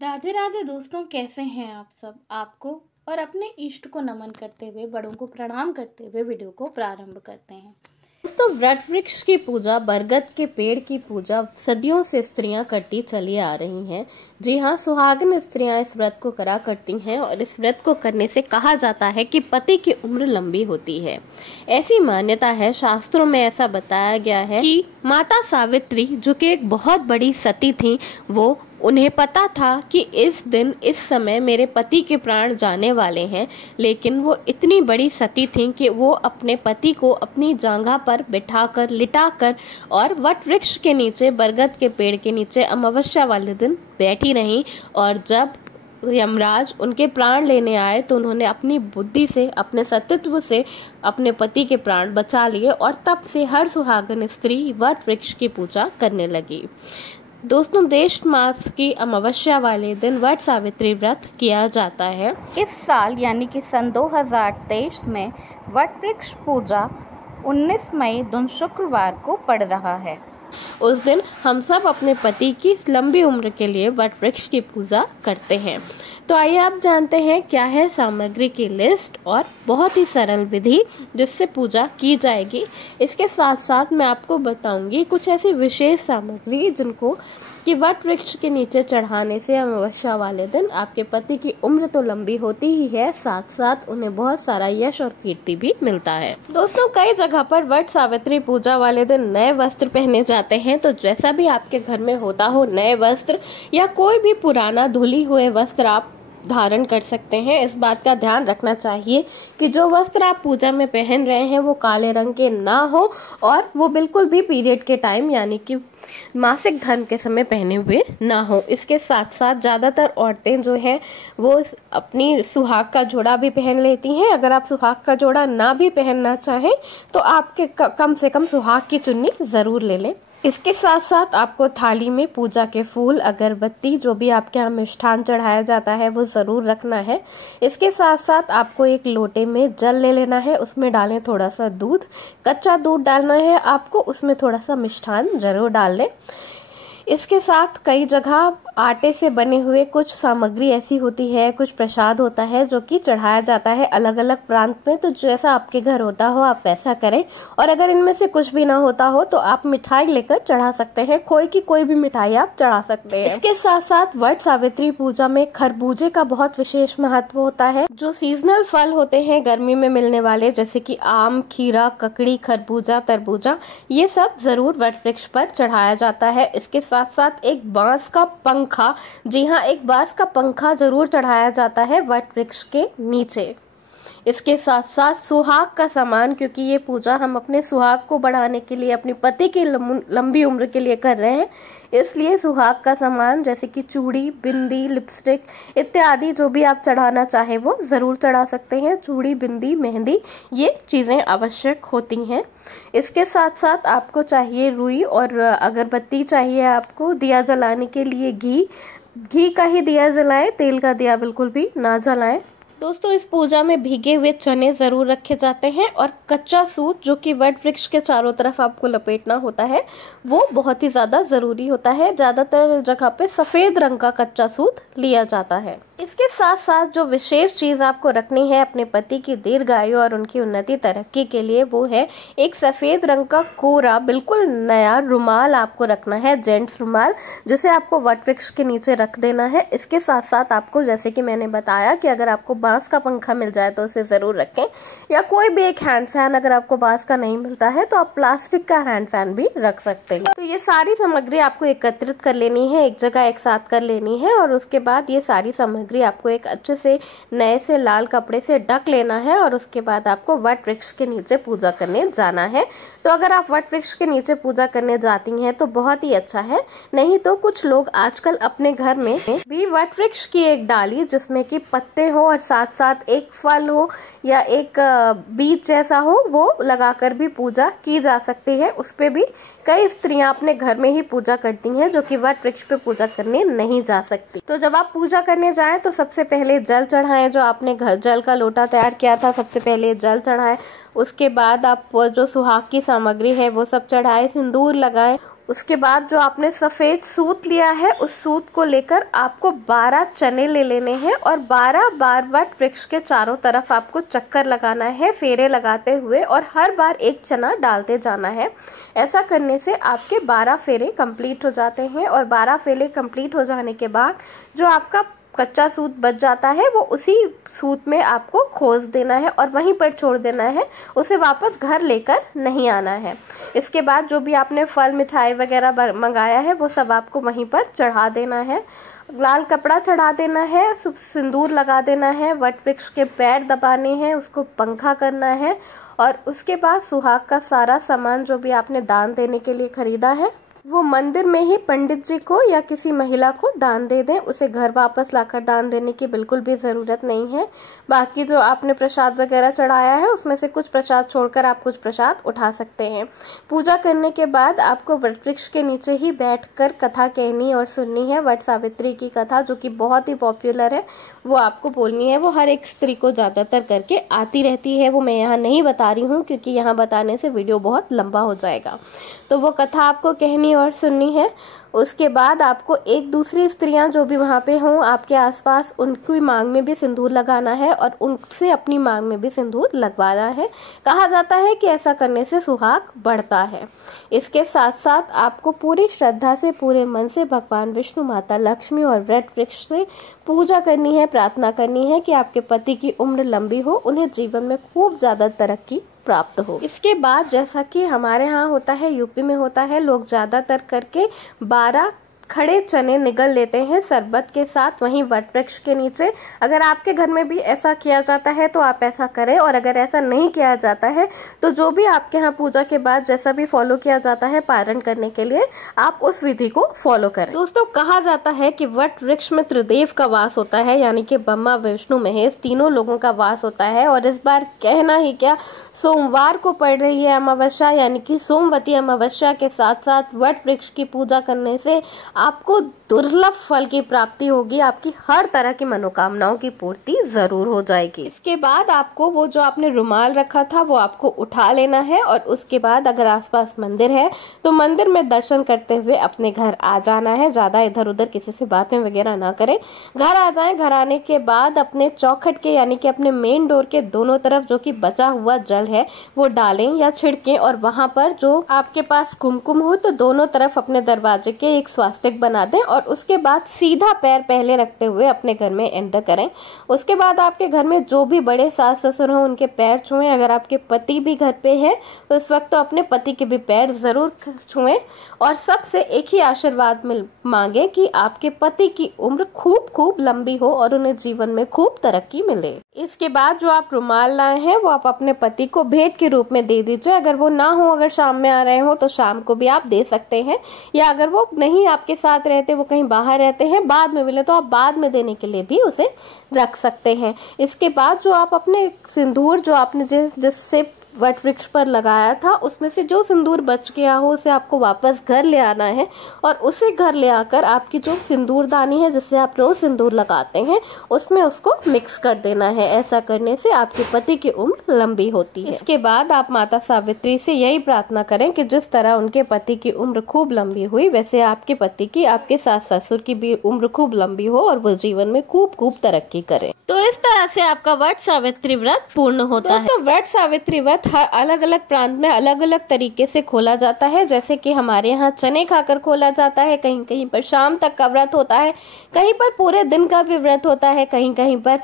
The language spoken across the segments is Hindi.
राधे राधे दोस्तों, कैसे हैं आप सब। आपको और अपने इष्ट को नमन करते हुए, बड़ों को प्रणाम करते हुए वीडियो को प्रारंभ करते हैं। दोस्तों, वट वृक्ष की पूजा, बरगद के पेड़ की पूजा सदियों से स्त्रियां करती चली आ रही हैं। जी हाँ, सुहागन स्त्रियां इस व्रत को करा करती हैं और इस व्रत को करने से कहा जाता है कि पति की उम्र लंबी होती है। ऐसी मान्यता है, शास्त्रों में ऐसा बताया गया है कि माता सावित्री, जो कि एक बहुत बड़ी सती थी, उन्हें पता था कि इस दिन इस समय मेरे पति के प्राण जाने वाले हैं, लेकिन वो इतनी बड़ी सती थीं कि वो अपने पति को अपनी जांघा पर बिठाकर, लिटाकर और वट वृक्ष के नीचे, बरगद के पेड़ के नीचे अमावस्या वाले दिन बैठी रहीं। और जब यमराज उनके प्राण लेने आए तो उन्होंने अपनी बुद्धि से, अपने सतीत्व से अपने पति के प्राण बचा लिए और तब से हर सुहागन स्त्री वट वृक्ष की पूजा करने लगी। दोस्तों, ज्येष्ठ मास की अमावस्या वाले दिन वट सावित्री व्रत किया जाता है। इस साल यानी कि सन 2023 में वट वृक्ष पूजा 19 मई दिन शुक्रवार को पड़ रहा है। उस दिन हम सब अपने पति की लंबी उम्र के लिए वट वृक्ष की पूजा करते हैं। तो आइए आप जानते हैं क्या है सामग्री की लिस्ट और बहुत ही सरल विधि जिससे पूजा की जाएगी। इसके साथ साथ मैं आपको बताऊंगी कुछ ऐसी विशेष सामग्री जिनको कि वट वृक्ष के नीचे चढ़ाने से अमावस्या वाले दिन आपके पति की उम्र तो लंबी होती ही है, साथ साथ उन्हें बहुत सारा यश और कीर्ति भी मिलता है। दोस्तों, कई जगह पर वट सावित्री पूजा वाले दिन नए वस्त्र पहने जाते हैं। तो जैसा भी आपके घर में होता हो, नए वस्त्र या कोई भी पुराना धुली हुए वस्त्र आप धारण कर सकते हैं। इस बात का ध्यान रखना चाहिए कि जो वस्त्र आप पूजा में पहन रहे हैं वो काले रंग के ना हो और वो बिल्कुल भी पीरियड के टाइम यानी कि मासिक धर्म के समय पहने हुए ना हो। इसके साथ साथ ज्यादातर औरतें जो हैं वो अपनी सुहाग का जोड़ा भी पहन लेती हैं। अगर आप सुहाग का जोड़ा ना भी पहनना चाहें तो आपके कम से कम सुहाग की चुन्नी जरूर ले लें। इसके साथ साथ आपको थाली में पूजा के फूल, अगरबत्ती, जो भी आपके यहाँ मिष्ठान चढ़ाया जाता है वो जरूर रखना है। इसके साथ साथ आपको एक लोटे में जल ले लेना है, उसमें डालें थोड़ा सा दूध, कच्चा दूध डालना है आपको, उसमें थोड़ा सा मिष्ठान जरूर डाल लें। इसके साथ कई जगह आटे से बने हुए कुछ सामग्री ऐसी होती है, कुछ प्रसाद होता है जो कि चढ़ाया जाता है अलग अलग प्रांत में। तो जैसा आपके घर होता हो आप वैसा करें, और अगर इनमें से कुछ भी ना होता हो तो आप मिठाई लेकर चढ़ा सकते हैं। खोए की कोई भी मिठाई आप चढ़ा सकते हैं। इसके साथ साथ वट सावित्री पूजा में खरबूजे का बहुत विशेष महत्व होता है। जो सीजनल फल होते हैं गर्मी में मिलने वाले, जैसे कि आम, खीरा, ककड़ी, खरबूजा, तरबूजा, ये सब जरूर वट वृक्ष पर चढ़ाया जाता है। इसके साथ साथ एक बांस का पंखा, जी हाँ, एक बांस का पंखा जरूर चढ़ाया जाता है वट वृक्ष के नीचे। इसके साथ साथ सुहाग का सामान, क्योंकि ये पूजा हम अपने सुहाग को बढ़ाने के लिए, अपने पति की लंबी उम्र के लिए कर रहे हैं, इसलिए सुहाग का सामान जैसे कि चूड़ी, बिंदी, लिपस्टिक इत्यादि जो भी आप चढ़ाना चाहें वो जरूर चढ़ा सकते हैं। चूड़ी, बिंदी, मेहंदी, ये चीजें आवश्यक होती हैं। इसके साथ साथ आपको चाहिए रुई और अगरबत्ती चाहिए आपको। दिया जलाने के लिए घी का ही दिया जलाएं, तेल का दिया बिल्कुल भी ना जलाएं। दोस्तों, इस पूजा में भीगे हुए चने जरूर रखे जाते हैं और कच्चा सूत, जो कि वट वृक्ष के चारों तरफ आपको लपेटना होता है, वो बहुत ही ज्यादा जरूरी होता है। ज्यादातर जगह पे सफेद रंग का कच्चा सूत लिया जाता है। इसके साथ साथ जो विशेष चीज आपको रखनी है अपने पति की दीर्घायु और उनकी उन्नति तरक्की के लिए, वो है एक सफेद रंग का कोरा, बिल्कुल नया रुमाल आपको रखना है, जेंट्स रुमाल, जिसे आपको वट वृक्ष के नीचे रख देना है। इसके साथ साथ आपको, जैसे कि मैंने बताया, कि अगर आपको बांस का पंखा मिल जाए तो उसे जरूर रखें, या कोई भी एक हैंड फैन, अगर आपको बांस का नहीं मिलता है तो आप प्लास्टिक का हैंड फैन भी रख सकते हैं। तो ये सारी सामग्री आपको एकत्रित कर लेनी है, एक जगह एक साथ कर लेनी है, और उसके बाद ये सारी सामग्री आपको एक अच्छे से नए से लाल कपड़े से ढक लेना है, और उसके बाद आपको वट वृक्ष के नीचे पूजा करने जाना है। तो अगर आप वट वृक्ष के नीचे पूजा करने जाती हैं तो बहुत ही अच्छा है, नहीं तो कुछ लोग आजकल अपने घर में भी वट वृक्ष की एक डाली जिसमें कि पत्ते हो और साथ साथ एक फल हो या एक बीज जैसा हो, वो लगाकर भी पूजा की जा सकती है। उस पे भी कई स्त्रियां अपने घर में ही पूजा करती हैं, जो कि वट वृक्ष पे पूजा करने नहीं जा सकती। तो जब आप पूजा करने जाएं तो सबसे पहले जल चढ़ाएं। जो आपने घर जल का लोटा तैयार किया था, सबसे पहले जल चढ़ाएं। उसके बाद आप जो सुहाग की सामग्री है वो सब चढ़ाएं, सिंदूर लगाएं, उसके बाद जो आपने सफ़ेद सूत लिया है उस सूत को लेकर आपको 12 चने ले लेने हैं और 12 बार वट वृक्ष के चारों तरफ आपको चक्कर लगाना है फेरे लगाते हुए, और हर बार एक चना डालते जाना है। ऐसा करने से आपके 12 फेरे कंप्लीट हो जाते हैं, और 12 फेरे कंप्लीट हो जाने के बाद जो आपका कच्चा सूत बच जाता है वो उसी सूत में आपको खोस देना है और वहीं पर छोड़ देना है, उसे वापस घर लेकर नहीं आना है। इसके बाद जो भी आपने फल मिठाई वगैरह मंगाया है वो सब आपको वहीं पर चढ़ा देना है। लाल कपड़ा चढ़ा देना है, सिंदूर लगा देना है, वट वृक्ष के पैर दबाने हैं, उसको पंखा करना है, और उसके बाद सुहाग का सारा सामान जो भी आपने दान देने के लिए खरीदा है वो मंदिर में ही पंडित जी को या किसी महिला को दान दे दें। उसे घर वापस लाकर दान देने की बिल्कुल भी ज़रूरत नहीं है। बाकी जो आपने प्रसाद वगैरह चढ़ाया है उसमें से कुछ प्रसाद छोड़कर आप कुछ प्रसाद उठा सकते हैं। पूजा करने के बाद आपको वट वृक्ष के नीचे ही बैठकर कथा कहनी और सुननी है। वट सावित्री की कथा जो कि बहुत ही पॉपुलर है वो आपको बोलनी है। वो हर एक स्त्री को ज़्यादातर करके आती रहती है, वो मैं यहाँ नहीं बता रही हूँ क्योंकि यहाँ बताने से वीडियो बहुत लंबा हो जाएगा। तो वो कथा आपको कहनी और सुननी है। उसके बाद आपको एक दूसरी स्त्रियां जो भी वहाँ पे हों आपके आसपास, उनकी मांग में भी सिंदूर लगाना है और उनसे अपनी मांग में भी सिंदूर लगवाना है। कहा जाता है कि ऐसा करने से सुहाग बढ़ता है। इसके साथ साथ आपको पूरी श्रद्धा से पूरे मन से भगवान विष्णु, माता लक्ष्मी और वट वृक्ष से पूजा करनी है, प्रार्थना करनी है कि आपके पति की उम्र लंबी हो, उन्हें जीवन में खूब ज़्यादा तरक्की प्राप्त हो। इसके बाद जैसा कि हमारे यहाँ होता है, यूपी में होता है, लोग ज्यादातर करके 12 खड़े चने निगल लेते हैं शरबत के साथ वहीं वट वृक्ष के नीचे। अगर आपके घर में भी ऐसा किया जाता है तो आप ऐसा करें, और अगर ऐसा नहीं किया जाता है तो जो भी आपके यहाँ पूजा के बाद जैसा भी फॉलो किया जाता है पारण करने के लिए, आप उस विधि को फॉलो करें। दोस्तों, कहा जाता है कि वट वृक्ष में त्रिदेव का वास होता है, यानी कि ब्रह्मा विष्णु महेश तीनों लोगों का वास होता है। और इस बार कहना ही क्या, सोमवार को पड़ रही है अमावस्या, यानी कि सोमवती अमावस्या के साथ साथ वट वृक्ष की पूजा करने से आपको दुर्लभ फल की प्राप्ति होगी। आपकी हर तरह की मनोकामनाओं की पूर्ति जरूर हो जाएगी। इसके बाद आपको वो जो आपने रुमाल रखा था वो आपको उठा लेना है, और उसके बाद अगर आसपास मंदिर है तो मंदिर में दर्शन करते हुए अपने घर आ जाना है। ज्यादा इधर उधर किसी से बातें वगैरह ना करें, घर आ जाएं। घर आने के बाद अपने चौखट के यानी कि अपने मेन डोर के दोनों तरफ जो कि बचा हुआ जल है वो डालें या छिड़कें, और वहां पर जो आपके पास कुमकुम हो तो दोनों तरफ अपने दरवाजे के एक स्वास्तिक बना दें, और उसके बाद सीधा पैर पहले रखते हुए अपने घर में एंटर करें। उसके बाद आपके घर में जो भी बड़े सास ससुर हों उनके पैर छुएं। अगर आपके पति भी घर पे है तो उस वक्त तो अपने पति के भी पैर जरूर छुएं, और सबसे एक ही आशीर्वाद मांगे कि आपके पति की उम्र खूब खूब लंबी हो और उन्हें जीवन में खूब तरक्की मिले। इसके बाद जो आप रुमाल लाए हैं वो आप अपने पति को भेंट के रूप में दे दीजिए। अगर वो ना हो, अगर शाम में आ रहे हो तो शाम को भी आप दे सकते हैं, या अगर वो नहीं आपके साथ रहते, वो कहीं बाहर रहते हैं, बाद में मिले तो आप बाद में देने के लिए भी उसे रख सकते हैं। इसके बाद जो आप अपने सिंदूर जो आपने जिससे वट वृक्ष पर लगाया था उसमें से जो सिंदूर बच गया हो उसे आपको वापस घर ले आना है, और उसे घर ले आकर आपकी जो सिंदूरदानी है जिससे आप रोज सिंदूर लगाते हैं उसमें उसको मिक्स कर देना है। ऐसा करने से आपके पति की उम्र लंबी होती है। इसके बाद आप माता सावित्री से यही प्रार्थना करें कि जिस तरह उनके पति की उम्र खूब लंबी हुई वैसे आपके पति की, आपके सास ससुर की भी उम्र खूब लंबी हो और वो जीवन में खूब खूब तरक्की करें। तो इस तरह से आपका वट सावित्री व्रत पूर्ण होता है। दोस्तों, वट सावित्री व्रत हर अलग अलग प्रांत में अलग अलग तरीके से खोला जाता है। जैसे कि हमारे यहाँ चने खाकर खोला जाता है, कहीं कहीं पर शाम तक का व्रत होता है, कहीं पर पूरे दिन का भी व्रत होता है, कहीं कहीं पर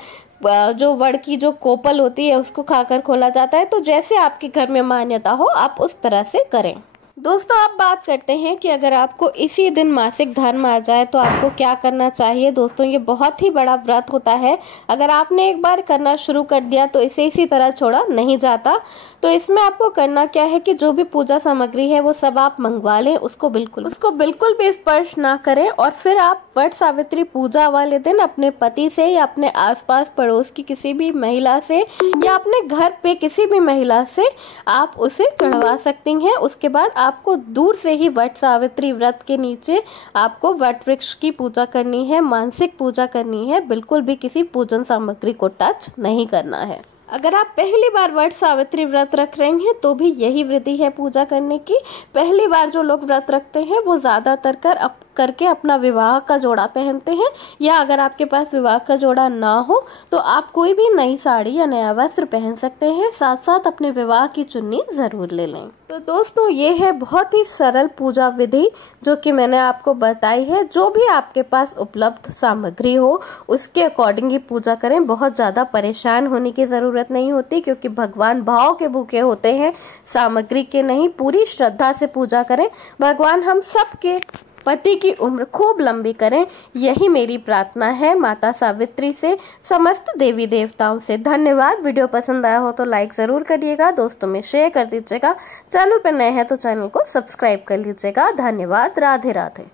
जो वड़ की जो कोपल होती है उसको खाकर खोला जाता है। तो जैसे आपके घर में मान्यता हो आप उस तरह से करें। दोस्तों, अब बात करते हैं कि अगर आपको इसी दिन मासिक धर्म आ जाए तो आपको क्या करना चाहिए। दोस्तों, ये बहुत ही बड़ा व्रत होता है। अगर आपने एक बार करना शुरू कर दिया तो इसे इसी तरह छोड़ा नहीं जाता। तो इसमें आपको करना क्या है कि जो भी पूजा सामग्री है वो सब आप मंगवा लें, उसको बिल्कुल भी स्पर्श ना करें, और फिर आप वट सावित्री पूजा वाले दिन अपने पति से या अपने आसपास पड़ोस की किसी भी महिला से या अपने घर पे किसी भी महिला से आप उसे चढ़वा सकती हैं। उसके बाद आपको दूर से ही वट सावित्री व्रत के नीचे आपको वट वृक्ष की पूजा करनी है, मानसिक पूजा करनी है। बिल्कुल भी किसी पूजन सामग्री को टच नहीं करना है। अगर आप पहली बार वट सावित्री व्रत रख रहे हैं तो भी यही विधि है पूजा करने की। पहली बार जो लोग व्रत रखते हैं वो ज़्यादातर करके अपना विवाह का जोड़ा पहनते हैं, या अगर आपके पास विवाह का जोड़ा ना हो तो आप कोई भी नई साड़ी या नया वस्त्र पहन सकते हैं। साथ साथ अपने विवाह की चुन्नी ज़रूर ले लें। तो दोस्तों, ये है बहुत ही सरल पूजा विधि जो कि मैंने आपको बताई है। जो भी आपके पास उपलब्ध सामग्री हो उसके अकॉर्डिंग ही पूजा करें। बहुत ज़्यादा परेशान होने की ज़रूरत नहीं होती, क्योंकि भगवान भाव के भूखे होते हैं, सामग्री के नहीं। पूरी श्रद्धा से पूजा करें। भगवान हम सबके पति की उम्र खूब लंबी करें, यही मेरी प्रार्थना है माता सावित्री से, समस्त देवी देवताओं से। धन्यवाद। वीडियो पसंद आया हो तो लाइक ज़रूर करिएगा, दोस्तों में शेयर कर दीजिएगा। चैनल पर नए हैं तो चैनल को सब्सक्राइब कर लीजिएगा। धन्यवाद। राधे राधे।